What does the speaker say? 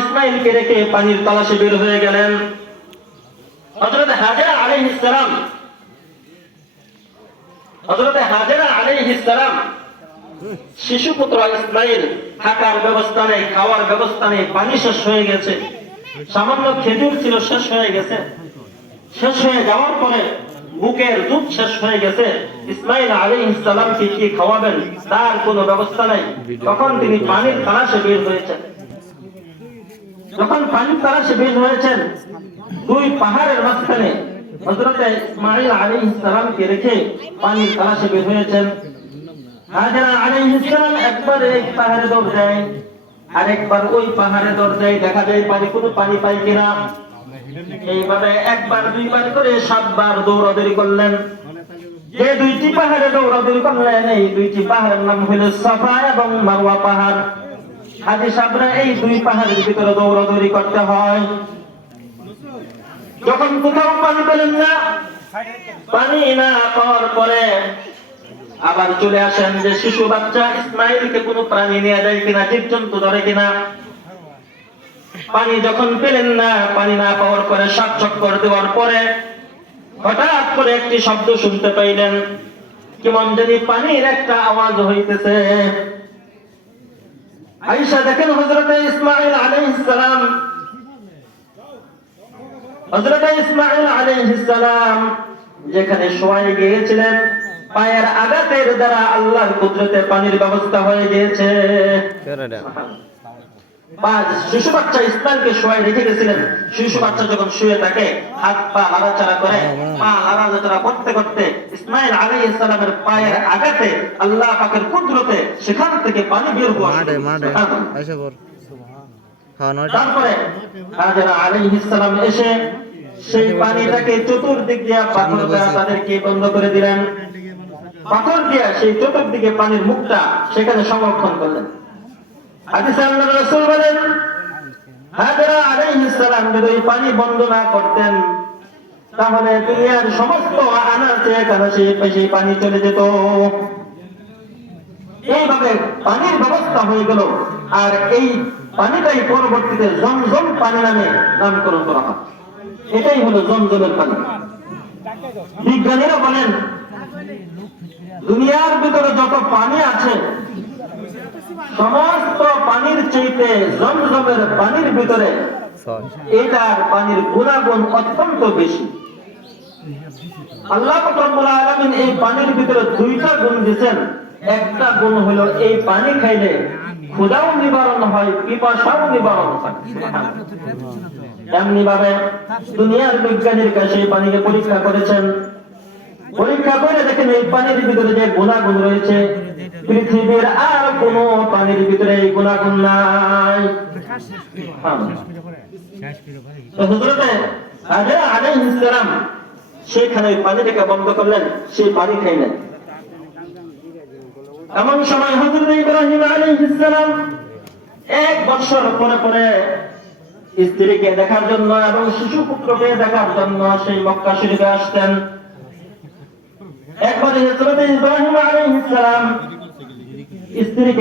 ইসমাইলকে রেখে পানির তালাশে বের হয়ে গেলেন। হযরত হাজরা আলাইহিস সালাম, হযরত হাজরা আলাইহিস সালাম শিশু পুত্র ইসমাইল থাকার ব্যবস্থা নেই, খাওয়ার ব্যবস্থা নেই, পানি শেষ হয়ে গেছে। সামান্য খেজুর ছিল, শেষ হয়ে গেছে। শেষ হয়ে যাওয়ার পরে বুকের দুধ শেষ হয়ে গেছে। ইসমাইল আলী ইসলামকে কি খাওয়াবেন? তার কোনো ব্যবস্থা নাই। তখন তিনি পানির তালাশে বের হয়েছেন। যখন পানির তালাশে বের হয়েছেন, দুই পাহাড়ের মাঝখানে হজরত ইসমাইল আলী ইসলামকে রেখে তালাশে বের হয়েছেন। দৌড় দেখা যায় পানি, কোনো পানি পাই একবার, দুইবার করে সাতবার দৌড়াদৌড়ি করলেন। যে দুইটি পাহাড়ে দৌড়াদৌড়ি করলেন, এই দুইটি পাহাড়ের নাম হলো সাফা এবং মারওয়া পাহাড়। হাজি সাবরা এই দুই পাহাড়ের ভিতরে দৌড়াদৌড়ি করতে হয়। যখন কোথাও পানি পেলেন না, পানি না পাওয়ার পরে আবার চলে আসেন যে শিশু বাচ্চা ইসমাইলকে কোনো প্রাণী নিয়ে যায় কিনা, জীবজন্তু ধরে কিনা। পানি যখন পেলেন না, পানি না পাওয়ার পরে সাত চক্কর দেওয়ার পরে হঠাৎ করে একটি শব্দ শুনতে পাইলেন। কেমন জানি পানির একটা আওয়াজ হইতেছে। আইসা দেখেন হজরত ইসমাইল আলাইহিস সালাম। হজরত ইসমাইল আলাইহিস সালাম যেখানে শোয়াই গিয়েছিলেন পায়ের আঘাতের দ্বারা আল্লাহর কুদরতে পানির ব্যবস্থা হয়ে গিয়েছে। বা শিশু বাচ্চা শোয়াই রেখে গেছিলেন। শিশু বাচ্চা যখন শুয়ে থাকে হাত পা করে পা করতে করতে ইসমাইল আলাইহিস সালামের পায়ের আঘাতে আল্লাহ পাকের কুদরতে সেখান থেকে পানি বের হওয়া তারপরে হাজরা আলাইহিস সালাম এসে সেই পানিটাকে চতুর্দিক দিয়ে পাথর দ্বারা তাদেরকে বন্ধ করে দিলেন। পাথর দিয়ে সেই চতুর্দিকে পানির মুখটা সেখানে সংরক্ষণ করলেন। এইভাবে পানির ব্যবস্থা হয়ে গেল। আর এই পানিটাই পরবর্তীতে জমজম পানি নামে নামকরণ করা হয়। এটাই হলো জমজমের পানি। বিজ্ঞানীরা বলেন, দুনিয়ার ভিতরে যত পানি আছে, সমস্ত পানির চাইতে জমজমের পানির ভিতরে এটার পানির গুণাগুণ অত্যন্ত বেশি। আল্লাহ রব্বুল আলামিন এই পানির ভিতরে দুইটা গুণ দিয়েছেন। একটা গুণ হলো এই পানি খাইলে ক্ষুধাও নিবারণ হয় পিপাসাও নিবারণ হয়। এমনি ভাবে দুনিয়ার বিজ্ঞানীর কাছে পানিকে পরীক্ষা করেছেন। পরীক্ষা করে দেখেন এই পানির ভিতরে যে গুণাগুণ রয়েছে পৃথিবীর আর কোন পানির ভিতরে এই গুণাগুণ নাই। হুজুরতে আগে আলাইহিস সেখানে পানিটাকে বন্ধ করলেন সেই পানি খাইলেন। এমন সময় হযরত ইব্রাহিম আলাইহিস সালাম এক বছর পরে পরে স্ত্রীকে দেখার জন্য এবং শিশু পুত্রকে দেখার জন্য সেই মক্কা শরীফে আসতেন। একবার হযরত ইব্রাহিম আলাইহিস সালাম স্ত্রীকে